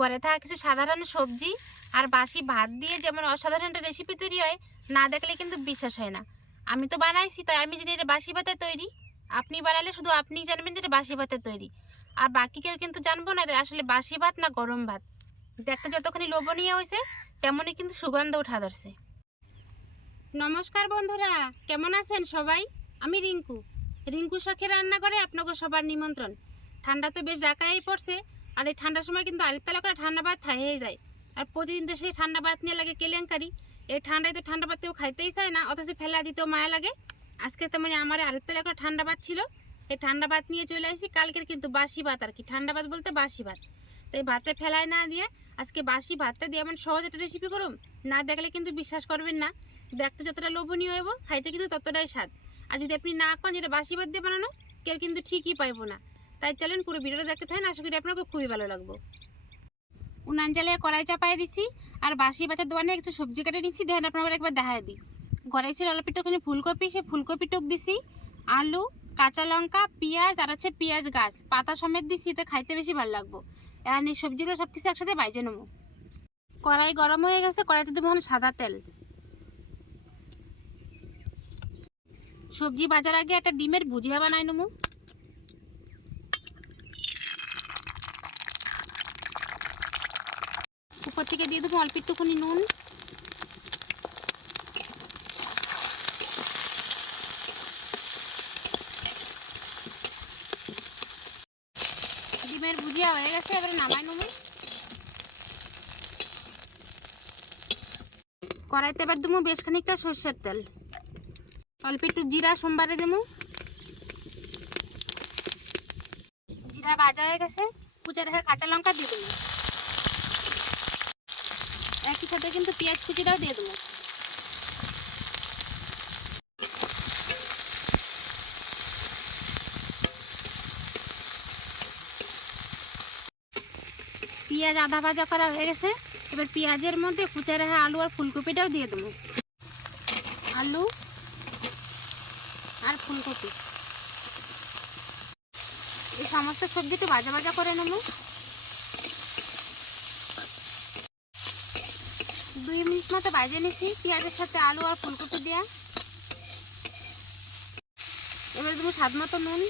ঘরে থাকা কিছু সাধারণ সবজি আর বাসি ভাত দিয়ে যেমন অসাধারণ একটা রেসিপি তৈরি হয়, না দেখলে কিন্তু বিশ্বাস হয় না। আমি তো বানাইছি, তাই আমি জানি এটা বাসি ভাতের তৈরি। আপনি বানালে শুধু আপনিই জানবেন যে এটা বাসি ভাতের তৈরি। আর বাকি কেউ কিন্তু জানব না আসলে বাসি ভাত না গরম ভাত। দেখতে যতখানি লোভনীয় হয়েছে, তেমনই কিন্তু সুগন্ধ উঠা ধরছে। নমস্কার বন্ধুরা, কেমন আছেন সবাই? আমি রিঙ্কু। রিঙ্কু শখে রান্না করে আপনাকে সবার নিমন্ত্রণ। ঠান্ডা তো বেশ জাকাই পড়ছে আর এই ঠান্ডার সময় কিন্তু আরেকতলা করে ঠান্ডা ভাত খাই হয়ে যায়। আর প্রতিদিন তো সেই ঠান্ডা ভাত নিয়ে লাগে কেলেঙ্কারি। এই ঠান্ডায় তো ঠান্ডা ভাত কেউ খাইতেই চায় না, অথচ ফেলা দিতেও মায়া লাগে। আজকে তো মানে আমার আরেকতলা করে ঠান্ডা ভাত ছিল, এই ঠান্ডা ভাত নিয়ে চলে আসি, কালকের কিন্তু বাসি ভাত আর কি, ঠান্ডা ভাত বলতে বাসি ভাত। তাই ভাতটা ফেলায় না দিয়ে আজকে বাসি ভাতটা দিয়ে এমন সহজ একটা রেসিপি করুন না দেখলে কিন্তু বিশ্বাস করবেন না। দেখতে যতটা লোভনীয় হইব, খাইতে কিন্তু ততটাই স্বাদ। আর যদি আপনি না কন যেটা বাসি ভাত দিয়ে বানানো, কেউ কিন্তু ঠিকই পাইবো না। তাই চলেন পুরো ভিডিওটা দেখতে থাকেন, আশা করি আপনাকে খুবই ভালো লাগবো। উনান জালে কড়াই চাপাই দিছি, আর বাসি ভাতের দোকানে কিছু সবজি কাটে নিচ্ছি দেখেন আপনাদের একবার দেখাই দিই। কড়াই ছিল অল্প একটুখানি ফুলকপি, সে ফুলকপি টুক দিছি, আলু, কাঁচা লঙ্কা, পেঁয়াজ, আর হচ্ছে পেঁয়াজ গাছ, পাতা সমেত দিছি তো খাইতে বেশি ভালো লাগবো। এখন এই সবজিগুলো সব কিছু একসাথে বাইজে নেব। কড়াই গরম হয়ে গেছে, কড়াইতে দেবো সাদা তেল। সবজি বাজার আগে একটা ডিমের ভুজিয়া বানাই নেব। উপর থেকে দিয়ে দেবো, অল্প একটুখানি নুন। ডিমের ভুজিয়া হয়ে গেছে, এবারে নামাই নেব কড়াইতে এবার দেবো বেশ খানিকটা সর্ষের তেল। অল্প একটু জিরা, সোমবারে দেবো। জিরা ভাজা হয়ে গেছে, কুচা রেখে কাঁচা লঙ্কা দিয়ে দেবো। একই সাথে কিন্তু পেঁয়াজ কুচিটাও দিয়ে দেবো। পেঁয়াজ আধা ভাজা করা হয়ে গেছে। এবার পেঁয়াজের মধ্যে কুচা রেখে আলু আর ফুলকপিটাও দিয়ে দেবো। আলু আর ফুলকপি। এই সমস্ত সবজি একটু ভাজা ভাজা করে নেব। দুই মিনিট মতো ভাজে নিছি পেঁয়াজের সাথে আলু আর ফুলকপি দেওয়া এবার দেবো স্বাদ মতো নুন।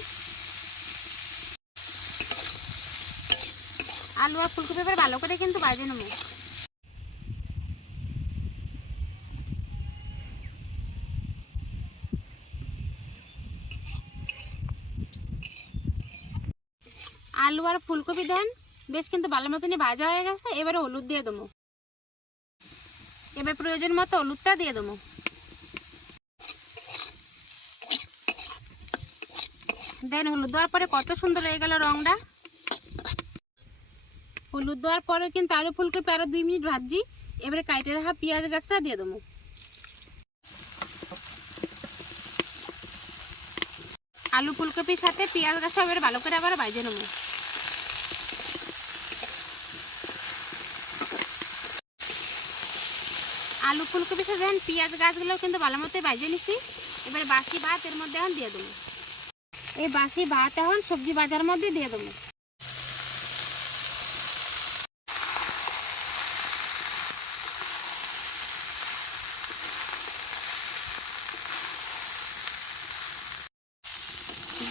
আলু আর ফুলকপি এবার ভালো করে কিন্তু ভাজে নেব। আলু আর ফুলকপি দেন, বেশ কিন্তু ভালো মতনই ভাজা হয়ে গেছে, এবারে হলুদ দিয়ে দেবো। এবার প্রয়োজন মতো হলুদটা দিয়ে দেবো। দেন হলুদ দেওয়ার পরে কত সুন্দর হয়ে গেল রংটা। হলুদ দেওয়ার পরে কিন্তু আলু ফুলকপি আরও দুই মিনিট ভাজি এবারে কাইটে রাখা পেঁয়াজ গাছটা দিয়ে দেবো। আলু ফুলকপির সাথে পেঁয়াজ গাছটা এবারে ভালো করে আবার ভাজে নেব। আলু ফুলকপি সাথে দেখেন পেঁয়াজ গাছগুলো কিন্তু ভালো মতো ভাজে নিছি। এবার বাসি ভাত এর মধ্যে এখন দিয়ে দেবো। এই বাসি ভাত এখন সবজি বাজার মধ্যে দিয়ে দেবো।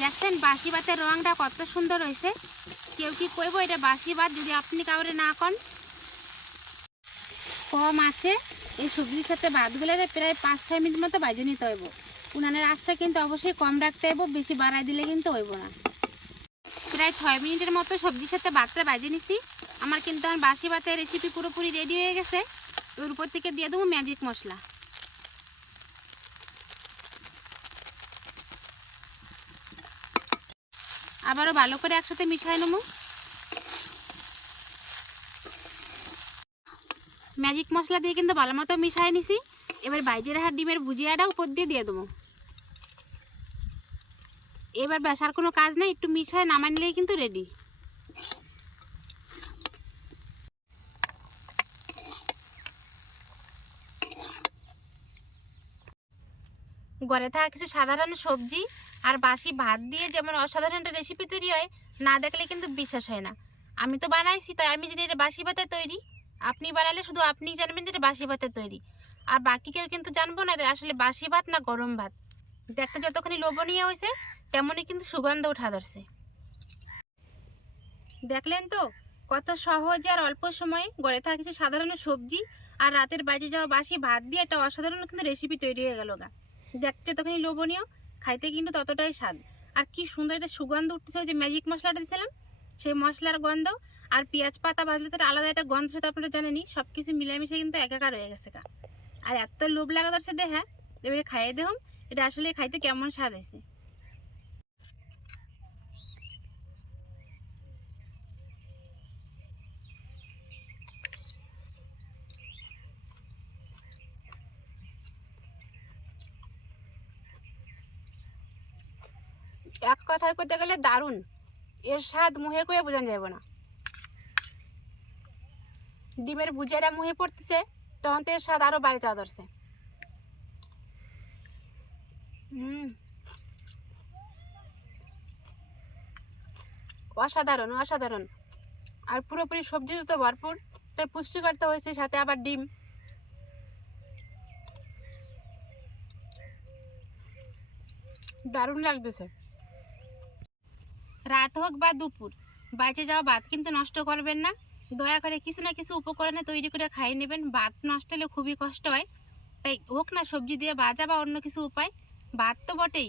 দেখছেন বাসি ভাতের রঙটা কত সুন্দর হয়েছে। কেউ কি কইব এটা বাসি ভাত যদি আপনি কাউরে না কন? কম আছে। এই সবজির সাথে ভাতগুলো প্রায় পাঁচ, ছয় মিনিট মতো বাজে নিতে হইব। উনানের আঁচটা কিন্তু অবশ্যই কম রাখতে হইব, বেশি বাড়াই দিলে কিন্তু হইব না। প্রায় ছয় মিনিটের মতো সবজির সাথে ভাতটা বাজে নিছি। আমার কিন্তু আমার বাসি ভাতের রেসিপি পুরোপুরি রেডি হয়ে গেছে। ওর উপর থেকে দিয়ে দেবো ম্যাজিক মশলা। আবারও ভালো করে একসাথে মিশাই নেব। ম্যাজিক মশলা দিয়ে কিন্তু ভালো মতো মিশাই নিছি। এবার বাইজে রাখা ডিমের ভুজিয়াটা উপর দিয়ে দিয়ে দেবো। এবার ব্যাস, আর কোনো কাজ নেই, একটু মিশায় নামাই নিলেই কিন্তু রেডি ঘরে থাকা কিছু সাধারণ সবজি আর বাসি ভাত দিয়ে যেমন অসাধারণ একটা রেসিপি তৈরি হয়, না দেখলে কিন্তু বিশ্বাস হয় না। আমি তো বানাইছি, তাই আমি জানি এটা বাসি ভাতের তৈরি আপনি বানালে শুধু আপনিই জানবেন যে এটা বাসি ভাতের তৈরি। আর বাকি কেউ কিন্তু জানব না আসলে বাসি ভাত না গরম ভাত। দেখতে যতখানি লোভনীয় হয়েছে, তেমনই কিন্তু সুগন্ধ উঠা ধরছে। দেখলেন তো, কত সহজে আর অল্প সময়ে গড়ে থাকা কিছু সাধারণ সবজি আর রাতের বাজে যাওয়া বাসি ভাত দিয়ে একটা অসাধারণ কিন্তু রেসিপি তৈরি হয়ে গেল গা। দেখতে তখনই লোভনীয়, খাইতে কিন্তু ততটাই স্বাদ। আর কি সুন্দর একটা সুগন্ধ উঠতেছে, ওই যে ম্যাজিক মশলাটা দিয়েছিলাম সেই মশলার গন্ধ আর পেঁয়াজ পাতা ভাজলে তো আলাদা একটা গন্ধ সেটা আপনারা জানেনই সব কিছু মিলেমিশে কিন্তু একাকার হয়ে গেছে গা। আর এত লোভ লাগা ধরছে দেখা এবারে খাইয়ে দেখুন এটা আসলে খাইতে কেমন স্বাদ হয়েছে? এক কথায় করতে গেলে দারুণ। এর স্বাদ মুহে কয়ে বোঝানো যাবে না। ডিমের বুঝেরা মুহে পড়তেছে, তখন তো স্বাদ আরও বাড়ি যাওয়া ধরছে। অসাধারণ অসাধারণ। আর পুরোপুরি সবজি তো ভরপুর, তাই পুষ্টিকর তো হয়েছে, সাথে আবার ডিম। দারুণ লাগতেছে। রাত হোক বা দুপুর বাইরে যাওয়া ভাত কিন্তু নষ্ট করবেন না। দয়া করে কিছু না কিছু উপকরণে তৈরি করে খাইয়ে নেবেন। ভাত নষ্ট হলে খুবই কষ্ট হয়। তাই হোক না, সবজি দিয়ে ভাজা বা অন্য কিছু উপায়। ভাত তো বটেই।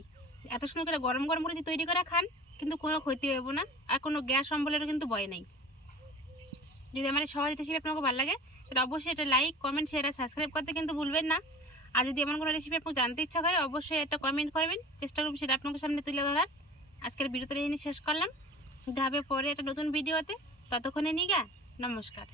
এত সুন্দর করে গরম গরম করে তৈরি করে খান, কিন্তু কোনো ক্ষতি হইব না। আর কোনো গ্যাস অম্বলেরও কিন্তু ভয় নেই। যদি আমার সহজ রেসিপি আপনাকে ভালো লাগে, তাহলে অবশ্যই এটা লাইক কমেন্ট শেয়ার আর সাবস্ক্রাইব করতে কিন্তু ভুলবেন না। আর যদি এমন কোনো রেসিপি আপনাকে জানতে ইচ্ছা করে, অবশ্যই একটা কমেন্ট করবেন। চেষ্টা করবেন সেটা আপনাকে সামনে তুলে ধরার। আজকের ভিডিওটা এই শেষ করলাম। হবে পরে একটা নতুন ভিডিওতে ততক্ষণে নিগা। নমস্কার